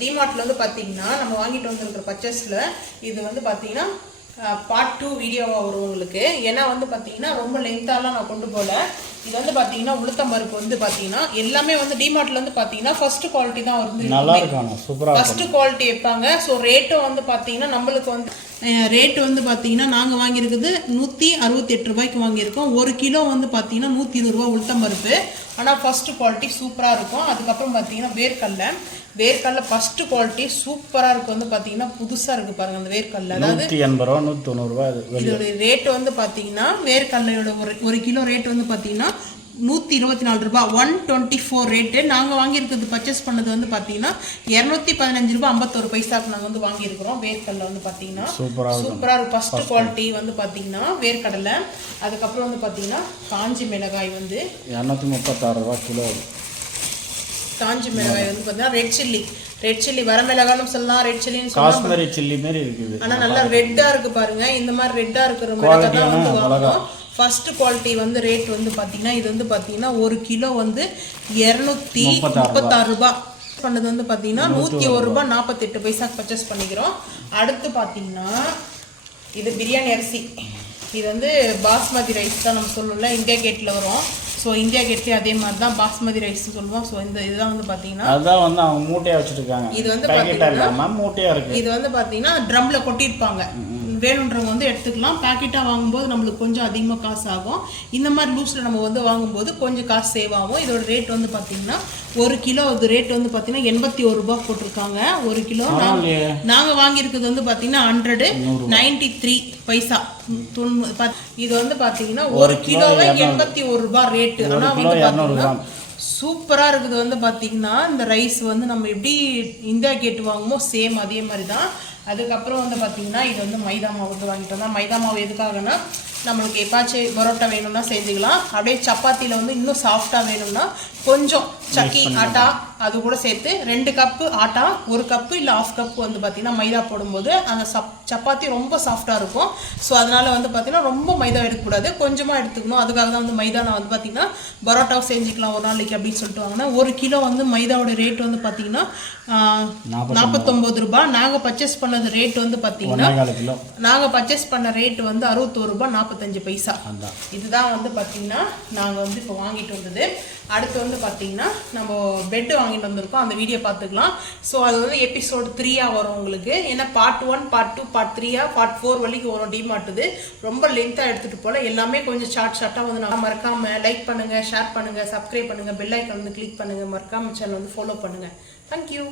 டிமார்ட்ல வந்து பாத்தீங்கன்னா நம்ம வாங்கிட்டு வந்திருக்கிற பர்ச்சேஸ்ல இது வந்து பாத்தீங்கன்னா பார்ட் 2 வீடியோவா வரும் உங்களுக்கு. ஏன்னா வந்து பாத்தீங்கன்னா ரொம்ப லென்த்தாலாம் நான் கொண்டு போல. இது வந்து பாத்தீங்கன்னா உளுத்தம் பருப்பு வந்து பாத்தீங்கன்னா எல்லாமே வந்து டிமார்ட்ல வந்து பாத்தீங்கன்னா ஃபர்ஸ்ட் குவாலிட்டி தான் வந்து நல்லா இருக்கும், சூப்பரா ஃபர்ஸ்ட் குவாலிட்டி வைப்பாங்க. ஸோ ரேட்டும் வந்து பாத்தீங்கன்னா நம்மளுக்கு வந்து ரேட் வந்து பாத்தீங்கன்னா நாங்கள் வாங்கியிருக்குது 168 ரூபாய்க்கு வாங்கியிருக்கோம். 1 கிலோ வந்து பாத்தீங்கன்னா 120 ரூபா உளுத்தம் பருப்பு. ஆனால் ஃபர்ஸ்ட் குவாலிட்டி சூப்பராக இருக்கும். அதுக்கப்புறம் பார்த்தீங்கன்னா வேர்க்கடலை ஃபர்ஸ்ட் குவாலிட்டி சூப்பராக இருக்கும். வந்து பார்த்தீங்கன்னா புதுசாக இருக்குது பாருங்கள் அந்த வேர்க்கடலை. அதாவது 180 ரூபா 190 ரூபா. இதோட ரேட் வந்து பார்த்தீங்கன்னா வேர்க்கடலையோட ஒரு கிலோ ரேட் வந்து பார்த்தீங்கன்னா 124 ரூபா, 124 ரேட்டு. நாங்கள் வாங்கியிருக்கிறது பர்ச்சேஸ் பண்ணது வந்து பார்த்தீங்கன்னா 215 ரூபா 51 பைசாக்கு நாங்கள் வந்து வாங்கியிருக்கிறோம். வேர்க்கடலை வந்து பார்த்தீங்கன்னா சூப்பராக இருக்கும். ஃபர்ஸ்ட் குவாலிட்டி வந்து பார்த்தீங்கன்னா வேர்க்கடலை. அதுக்கப்புறம் வந்து பார்த்தீங்கன்னா காஞ்சி மிளகாய் வந்து 236 ரூபா கிலோ. காஞ்சி மிளகாய் வந்து பார்த்தீங்கன்னா ரெட் சில்லி வர மிளகாயும் சொல்லலாம், ரெட் சில்லின்னு காஷ்மீரி சில்லி மாதிரி இருக்குது. ஆனால் நல்லா ரெட்டாக இருக்குது பாருங்க. இந்த மாதிரி ரெட்டாக இருக்கிற மிளகாய் தான் வந்து வாங்கணும். ஃபர்ஸ்ட் குவாலிட்டி வந்து ரேட் வந்து பார்த்தீங்கன்னா இது வந்து பார்த்தீங்கன்னா 1 கிலோ வந்து 236 ரூபா பண்ணது வந்து பார்த்தீங்கன்னா 101 ரூபா 48 பைசாக்கு பர்ச்சேஸ் பண்ணிக்கிறோம். அடுத்து பார்த்தீங்கன்னா இது பிரியாணி அரிசி. இது வந்து பாஸ்மதி ரைஸ் தான் நம்ம சொல்லணும்ல, இந்தியா கேட்டில் வரும். ஸோ இந்தியா கேட்லேயே அதே மாதிரி தான் பாஸ்மதி ரைஸ் சொல்லுவோம். ஸோ இந்த இதுதான் வந்து பார்த்தீங்கன்னா அதுதான் வந்து அவங்க மூட்டையாக வச்சுருக்காங்க. இது வந்து பார்த்தீங்கன்னா மூட்டையாக இருக்குது. இது வந்து பார்த்தீங்கன்னா ட்ரம்மில் கொட்டியிருப்பாங்க. வேணுன்றவங்க வந்து எடுத்துக்கலாம். பேக்கெட்டாக வாங்கும்போது நம்மளுக்கு கொஞ்சம் அதிகமாக காசு ஆகும். இந்த மாதிரி லூஸில் நம்ம வந்து வாங்கும்போது கொஞ்சம் காசு சேவ் ஆகும். இதோட ரேட் வந்து பார்த்தீங்கன்னா 1 கிலோ இது ரேட் வந்து பார்த்தீங்கன்னா 81 ரூபா போட்டிருக்காங்க. 1 கிலோ நாங்கள் வாங்கியிருக்கிறது வந்து பார்த்தீங்கன்னா 193 பைசா. இது வந்து பார்த்தீங்கன்னா 1 கிலோவை 81 ரூபா ரேட்டு. ஆனால் வந்து பார்த்தீங்கன்னா சூப்பராக இருக்குது. வந்து பார்த்தீங்கன்னா இந்த ரைஸ் வந்து நம்ம எப்படி இந்தியா கேட்டு வாங்குமோ சேம் அதே மாதிரி தான். அதுக்கப்புறம் வந்து பார்த்தீங்கன்னா இது வந்து மைதா மாவு வந்து வாங்கிட்டு வந்தோம். மைதா மாவு எதுக்காகனா நம்மளுக்கு எப்பாச்சும் பரோட்டா வேணும்னா செஞ்சுக்கலாம். அப்படியே சப்பாத்தியில் வந்து இன்னும் சாஃப்டாக வேணும்னா கொஞ்சம் சக்கி ஆட்டா அது கூட சேர்த்து 2 கப்பு ஆட்டா 1 கப்பு இல்லை 1/2 கப்பு வந்து பார்த்தீங்கன்னா மைதா போடும்போது அந்த சப்பாத்தி ரொம்ப சாஃப்டாக இருக்கும். ஸோ அதனால் வந்து பார்த்தீங்கன்னா ரொம்ப மைதா எடுக்கக்கூடாது, கொஞ்சமாக எடுத்துக்கணும். அதுக்காக தான் வந்து மைதா நான் வந்து பார்த்தீங்கன்னா பரோட்டாவை செஞ்சுக்கலாம் ஒரு நாளைக்கு அப்படின்னு சொல்லிட்டு வாங்கினா. 1 கிலோ வந்து மைதாவோட ரேட் வந்து பார்த்தீங்கன்னா 49 ரூபா. நாங்கள் பர்ச்சேஸ் பண்ணது ரேட் வந்து பார்த்தீங்கன்னா நாங்கள் பர்ச்சேஸ் பண்ண ரேட் வந்து 61 ரூபா 45 பைசா. இதுதான் வந்து பார்த்தீங்கன்னா நாங்கள் வந்து இப்போ வாங்கிட்டு வந்தது. அடுத்து வந்து பார்த்தீங்கன்னா நம்ம பெட்டு வாங்கிட்டு வந்திருக்கோம். அந்த வீடியோ பார்த்துக்கலாம். ஸோ அது வந்து எபிசோட் 3 வரும் உங்களுக்கு. ஏன்னா பார்ட் 1 பார்ட் 2 பார்ட் 3 பார்ட் 4 வரைக்கும் வரும். டிமார்ட்டுது ரொம்ப லென்த்தாக எடுத்துகிட்டு போல எல்லாமே கொஞ்சம் ஷார்ட்டாக வந்து நான் மறக்காமல் லைக் பண்ணுங்கள், ஷேர் பண்ணுங்கள், சப்ஸ்கிரைப் பண்ணுங்கள், பெல் ஐக்கான் வந்து கிளிக் பண்ணுங்கள், மறக்காமல் சேனல் வந்து ஃபாலோ பண்ணுங்கள். தேங்க்யூ.